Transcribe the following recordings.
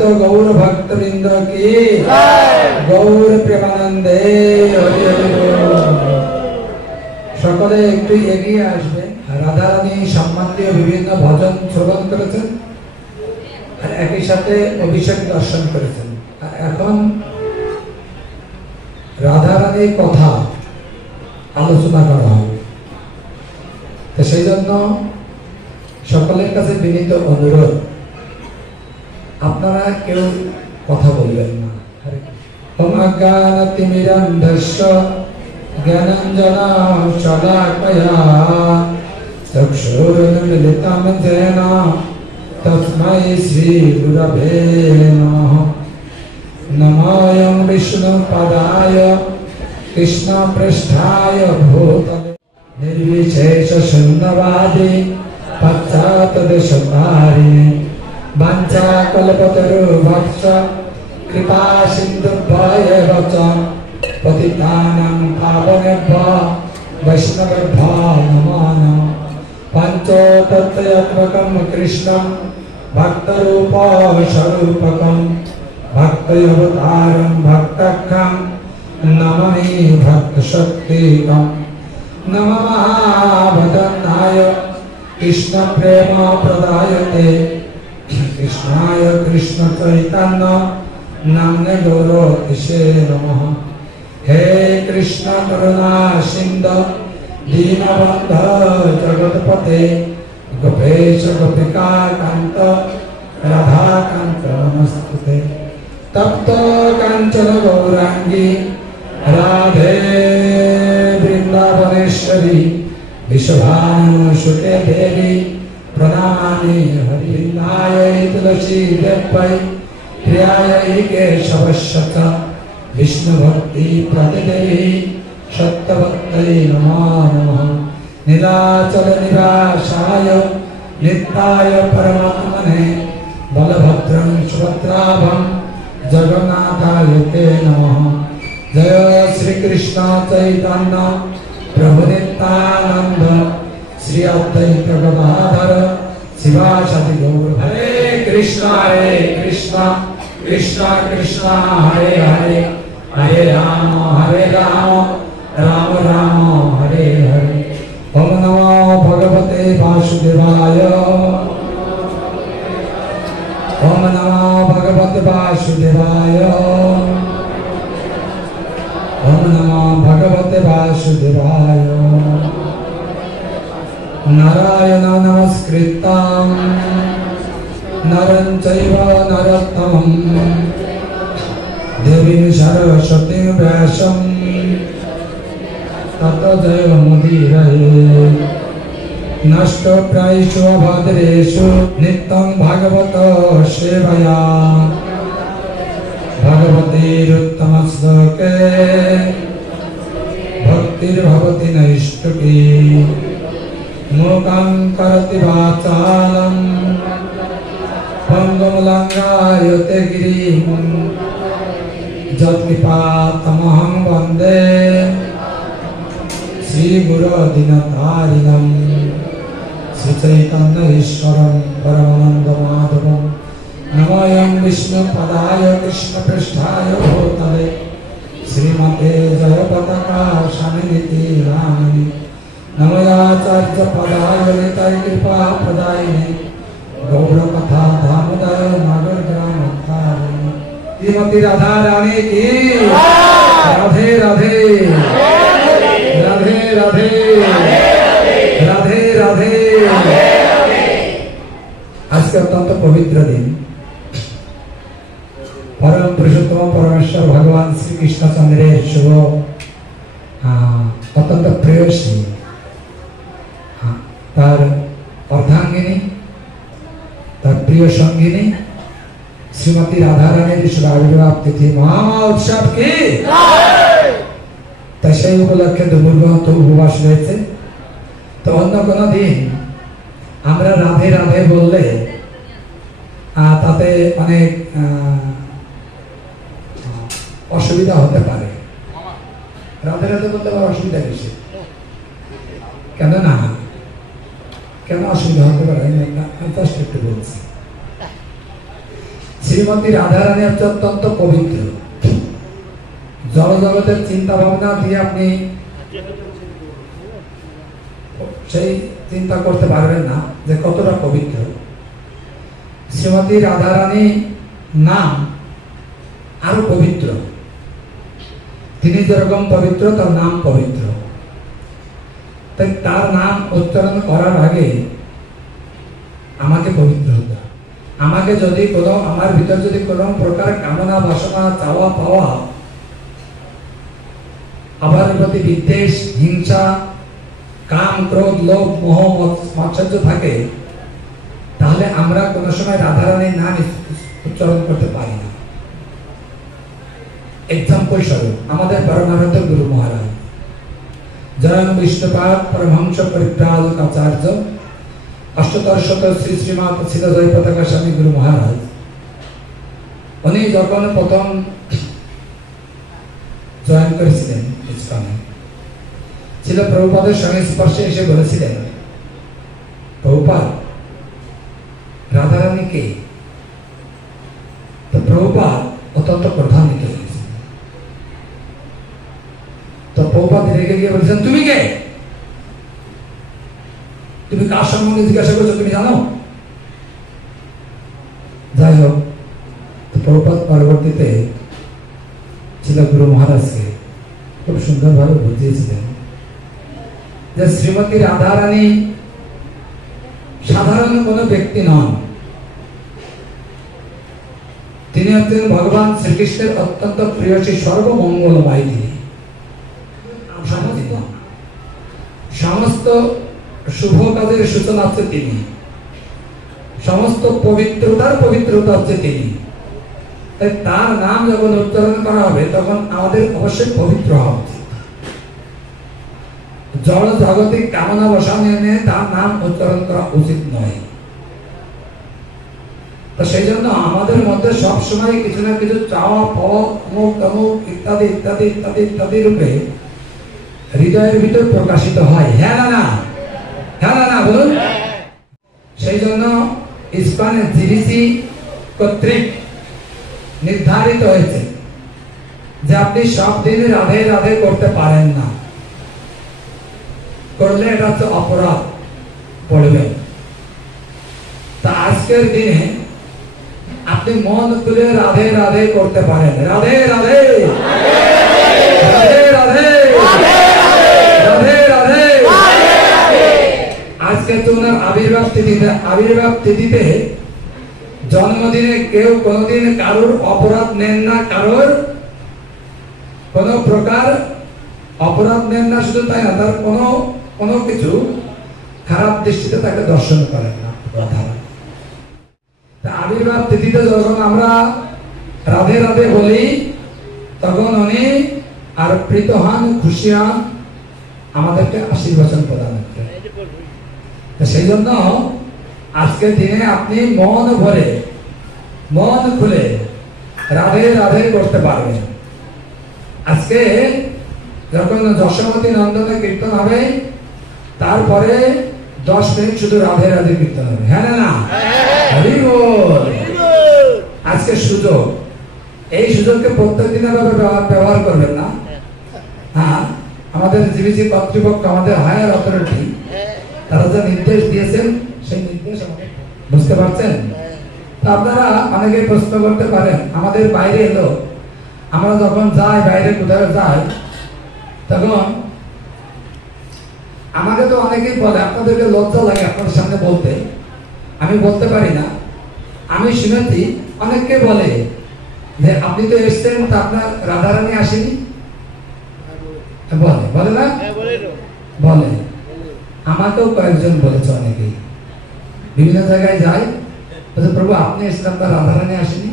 समवेत गौर भक्त वृंद की गौर प्रेमानंदे हरि हरि সকলে একটু এগিয়ে আসবে। রাধা রানী সম্বন্ধীয় বিভিন্ন ভজন শ্রবণ করেছেন আর একই সাথে অভিষেক দর্শন করেছেন। আর এখন রাধা রানীর কথা আলোচনা করা হবে। তো সেই জন্য সকলের কাছে বিনীত অনুরোধ, আপনারা কেউ কথা বলবেন না। ওম অজ্ঞানতিমিরন্ধস্য জ্ঞানাঞ্জনা শলাকয়া চক্ষুরুন্মিলিতং যেন তস্मै শ্রী গুরবে নমঃ। নমোऽয়ং বিষ্ণুপদায় কৃষ্ণপৃষ্ঠায় ভূতলে निर्विशेष शून्यवादी पश्चात्देशकारिणे वाञ्छाकल्पतरुभ्यश्च कृपा सिन्धुभ्येव च पतितानां पावनेभ्यो वैष्णवेभ्यो नमो नमः। पञ्चतत्त्वात्मकं कृष्णं भक्तरूपस्वरूपकं भक्तावतारं भक्तख्यं नमामि भक्तशक्तिकम्। नमः महावदनाय कृष्ण प्रेम प्रदायते कृष्णाय कृष्ण चैतन्य नाम्ने गौरतिसे नमः। हे कृष्ण करुणा सिन्धु दीनबन्धो जगत्पते गोपेश गोपिका कान्त राधाकान्त नमस्ते। तप्त काञ्चन गौरांगी राधे वृंदावनेश्वरी विश्वभानुसुते देवी प्रणामामि। हरिवृन्दायै तुलसी देव्यै प्रियायै केशवस्य च विष्णुभक्ति प्रतिदेवी सत्यवत्यै नमो नमः। नीलाचल निवासाय नित्याय परमात्मने बलभद्रं सुभद्राभं जगन्नाथाय ते नमः। जय श्री कृष्ण चैतन्य प्रभु नित्यानंद श्री अद्वैत गदाधर शिवासादि गौर। हरे कृष्ण कृष्ण कृष्ण हरे हरे हरे राम राम राम हरे हरे। ओम नमो भगवते वासुदेवाय ओम नमो भगवते वासुदेवाय ओम नमो भगवते वासुदेवाय। नारायण नमस्कृतं नरं चैव नरोत्तमं देवीं सरस्वतीं व्यासं ततो जयमुदीरये। नष्टप्रायेषु अभद्रेषु नित्यं भागवत सेवया भगवतीरुत्तमश्लोके भक्तिर्भवति नैष्ठिकी। मूकं करोति वाचालं पङ्गुं लङ्घयते गिरिं यत्कृपातमहं वन्दे श्रीगुरुदीनतारिणं श्रीचैतन्य ईश्वरं परमानन्दमाधवं। नमोऽयं विष्णुपदाय कृष्णपृष्ठाय भूतले श्रीमते जयपताका स्वामिनिति नामिनि। नमोऽचार्यपदाय निताय कृपाप्रदायिने गौरकथा दामोदर नगरग्रामोद्धारिणे। श्रीमती राधा रानी की राधे राधे राधे राधे राधे राधे। आज के अत्यंत पवित्र दिन परम पुरुषोत्तम परमेश्वर भगवान श्री कृष्णचंद्र शुभ अत्यंत प्रेयसी तार अर्धांगिनी तार प्रिय संगिनी श्रीमती राधा रानी शुभ आविर्भाव तिथि महाउत्सव की সেই উপলক্ষে দুপুরবত উপবাস রয়েছে। তো অন্য কোনো দিন আমরা রাধে রাধে বললে তাতে অনেক অসুবিধা হতে পারে। রাধে রাধে বলতে আবার অসুবিধা কিসে? কেন না কেন অসুবিধা হতে পারে জাস্ট একটু বলছি। শ্রীমতী রাধারানী হচ্ছে অত্যন্ত পবিত্র। জগতের চিন্তা ভাবনা দিয়ে আপনি সেই চিন্তা করতে পারবেন না যে কতটা পবিত্র। শ্রীমতী রাধারানী নাম আরো পবিত্র। তিনি যেরকম পবিত্র, তার নাম পবিত্র। তাই তার নাম উচ্চারণ করার আগে আমাকে পবিত্র হতে হবে। আমাকে যদি কোনো, আমার ভিতর যদি কোনো প্রকার কামনা বাসনা চাওয়া পাওয়া, আবার প্রতি বিদ্বেষ, হিংসা, কাম, ক্রোধ, লোভ, মোহ, মাৎসর্য থাকে, তাহলে আমরা কোন সময় রাধারানীর নাম উচ্চারণ করতে পারি না। এক্সাম্পল স্বরূপ আমাদের পরমানন্দ গুরু মহারাজ জয়ং বিষ্ণুপাদ পরমহংস পরিব্রাজক আচার্য অষ্টতর শত শ্রী শ্রীমাত ছিল জয় পতাকা স্বামী গুরু মহারাজ, উনি যখন প্রথম জয়েন করেছিলেন ইসলামে, ছিল প্রভুপাদের সঙ্গে স্পর্শে এসে বলেছিলেন, প্রভুপাদ রাধারানী কে? তো প্রভুপাদ অত্যন্ত ক্রোধান্বিত হয়েছে। তো প্রভুপাদ রেগে গিয়ে বলেছেন, তুমি কে? তুমি কার সম্বন্ধে জিজ্ঞাসা করছো, তুমি জানো? যাই হোক, তো প্রভুপাদ পরবর্তীতে ছিল গুরু মহারাজকে খুব সুন্দরভাবে বুঝিয়েছিলেন যে শ্রীমতী রাধারানী সাধারণ কোনো ব্যক্তি নন। তিনি হচ্ছেন ভগবান শ্রীকৃষ্ণের অত্যন্ত প্রিয়সী, সর্বমঙ্গলময়। তিনি সমস্ত শুভ কাজের সূচনা হচ্ছে তিনি, সমস্ত পবিত্রতা হচ্ছে তিনি। তাই তার নাম যখন উচ্চারণ করা হবে তখন আমাদের অবশ্যই পবিত্র হওয়া উচিত। জড় জাগতিক কামনা বসা নিয়ে তার নাম উচ্চারণ করা উচিত নয়। তো সেই জন্য আমাদের মধ্যে সবসময় কিছু না কিছু চাওয়া পাওয়া, অমুক তমুক ইত্যাদি ইত্যাদি ইত্যাদি ইত্যাদি রূপে হৃদয়ের ভিতর প্রকাশিত হয়। হ্যাঁ না না? হ্যাঁ না না বলুন। সেই জন্য ইস্কনের জিবিসি কর্তৃক নির্ধারিত হয়েছে যে আপনি সব দিন রাধে রাধে করতে পারেন না, করলে এটা হচ্ছে অপরাধ পড়বে। তা আজকের দিনে আপনি মন খুলে রাধে রাধে করতে পারেন। রাধে রাধে রাধে রাধে রাধে রাধে। আজকে তো ওনার আবির্ভাব তিথিতে জন্মদিনে কেউ কোনদিন কারোর অপরাধ নেন না, কারোর কোন প্রকার অপরাধ নেন না। শুধু তাই না, তার কোনো কিছু খারাপ দৃষ্টিতে তাকে দর্শন করেন না। আবির্ভাব তিথিতে যখন আমরা রাধে রাধে বলি তখন উনি আর প্রীত হন, খুশি হন, আমাদেরকে আশীর্বাদ প্রদান করেন। সেই জন্য আজকের দিনে আপনি মন ভরে, মন খুলে রাধে রাধে করতে পারবেন। আজকে যখন যশোমতী নন্দনে কীর্তন হবে, তারপরে 10 মিনিট শুধু রাধে রাধে কীর্তন হবে। হ্যাঁ না না? হরি বল। আজকে সুযোগ, এই সুযোগকে প্রত্যেক দিনের ব্যবহার করবেন না। হ্যাঁ, আমাদের জিবিসি কর্তৃপক্ষ, আমাদের হায়ার অথরিটি, তারা যে নির্দেশ দিয়েছেন সেই নির্দেশ বুঝতে পারছেন? আপনারা অনেকে প্রশ্ন করতে পারেন, আমাদের বাইরে এলো, আমরা যখন যাই, বাইরে কোথাও যাই, তখন আমাকে তো অনেকেই বলে, আপনাদেরকে লজ্জা লাগে আপনাদের সামনে বলতে, আমি বলতে পারি না। আমি শুনেছি অনেককে বলে যে আপনি তো এসছেন, তা আপনার রাধারানী আসেনি, বলে বলে না? বলে। আমাকেও কয়েকজন বলেছে, অনেকেই বিভিন্ন জায়গায় যাই, প্রভু আপনি এসেছেন, আপনার রাধারানী আসেনি।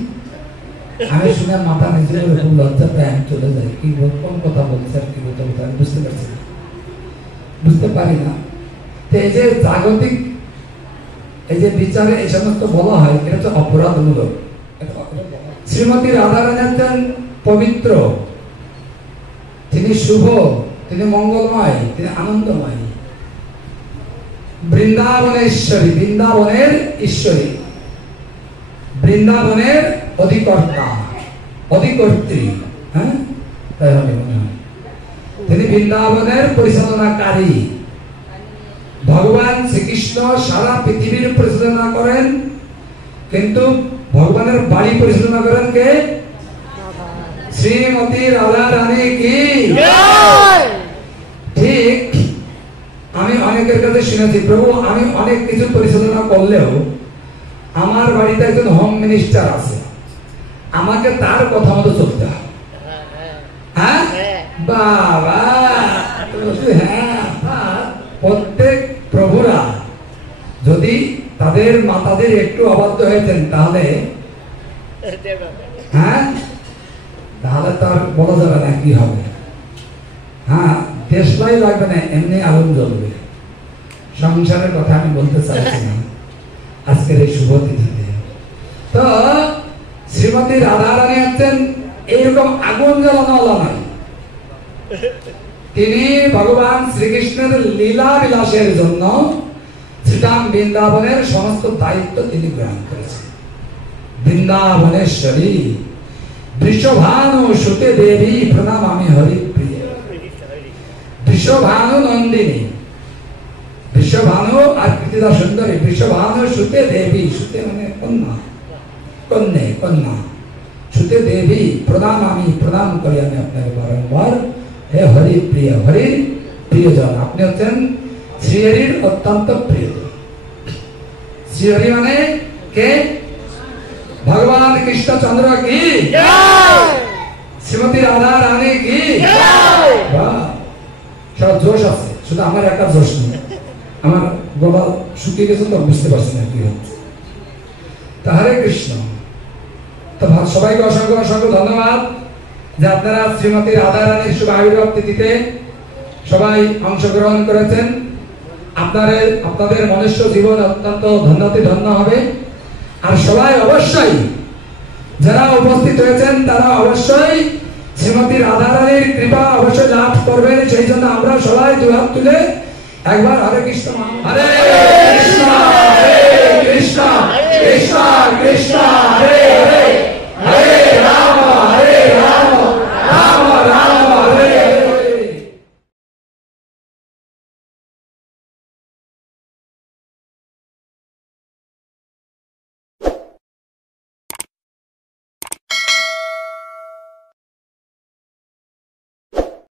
আমি শুনে মাথা নিজে খুব লজ্জা পেয়ে আমি চলে যাই। কি কোন কথা বলছে আর কি কথা বলছে আমি বুঝতে পারছি না, বুঝতে পারি না। তো এই যে জাগতিক এই যে বিচারে এই সমস্ত বলা হয়, এটা হচ্ছে অপরাধমূলক। শ্রীমতী রাধারানী হচ্ছেন পবিত্র, তিনি শুভ, তিনি মঙ্গলময়, তিনি আনন্দময়, বৃন্দাবনের ঈশ্বরী, বৃন্দাবনের ঈশ্বরী। বৃন্দাবনের অধিকর্তা, অধিকর্ত্রী, হ্যাঁ তাই হবে মনে হয়। তিনি বৃন্দাবনের পরিচালনাকারী। ভগবান শ্রীকৃষ্ণ সারা পৃথিবীর পরিচালনা করেন, কিন্তু ভগবানের বাড়ি পরিচালনা করেন কে? শ্রীমতী রাধা রানী কি। ঠিক আমি অনেকের কাছে শুনেছি, প্রভু আমি অনেক কিছু পরিচালনা করলেও আমার বাড়িতে একজন হোম মিনিস্টার আছে, আমাকে তার কথা মতো চলতে হবে। হ্যাঁ বাবা, হ্যাঁ প্রত্যেক প্রভুরা যদি তাদের মাতাদের একটু অবাধ্য হয়েছেন তাহলে হ্যাঁ তাহলে তার বলা যাবে না কি হবে। হ্যাঁ দেশলাই লাগবে না, এমনি আগুন জ্বলবে। সংসারের কথা আমি বলতে চাইছি না আজকের এই শুভ তিথিতে। তো শ্রীমতী রাধা রানী হচ্ছেন এইরকম আগুন জ্বালানো নয়, তিনি ভগবান শ্রীকৃষ্ণের লীলা বিলাসের জন্য শ্রীধাম বৃন্দাবনের সমস্ত দায়িত্ব তিনি গ্রহণ করেছেন। বৃন্দাবনেশ্বরী বৃষভানু সুতে দেবী প্রণামামি হরিপ্রিয়। বৃষভানু নন্দিনী, বৃষভানু আর কৃতিদা সুন্দরী, বৃষভানু সুতে দেবী, সুতে মানে কন্যা, কন্যে কন্যা, সুতে দেবী প্রণামামি, প্রণাম করি আমি আপনাকে বারংবার। হে হরি প্রিয়, হরির প্রিয়জন, আপনি হচ্ছেন শ্রীহরির অত্যন্ত প্রিয়জন। শ্রীহরি মানে কে? ভগবান কৃষ্ণচন্দ্র কি, শ্রীমতী রাধা রানী কি। সব জোশ আছে, শুধু আমার একটা জোশ নেই, আমার গলা শুকিয়ে গেছে তো বুঝতে পারছি না কি হচ্ছে। তা হরে কৃষ্ণ। তো সবাইকে অসংখ্য অসংখ্য ধন্যবাদ যে আপনারা শ্রীমতী রাধা রানীর শুভ আবির্ভাব তিথিতে সবাই অংশগ্রহণ করেছেন। আপনাদের মনুষ্য জীবন অত্যন্ত ধন্যতে ধন্য হবে। আর সবাই অবশ্যই যারা উপস্থিত হয়েছেন তারা অবশ্যই শ্রীমতী রাধা রানীর কৃপা অবশ্যই লাভ করবেন। সেই জন্য আমরা সবাই দুহাত তুলে একবার হরে কৃষ্ণ, হরে কৃষ্ণ, হরে কৃষ্ণ, কৃষ্ণ কৃষ্ণ হরে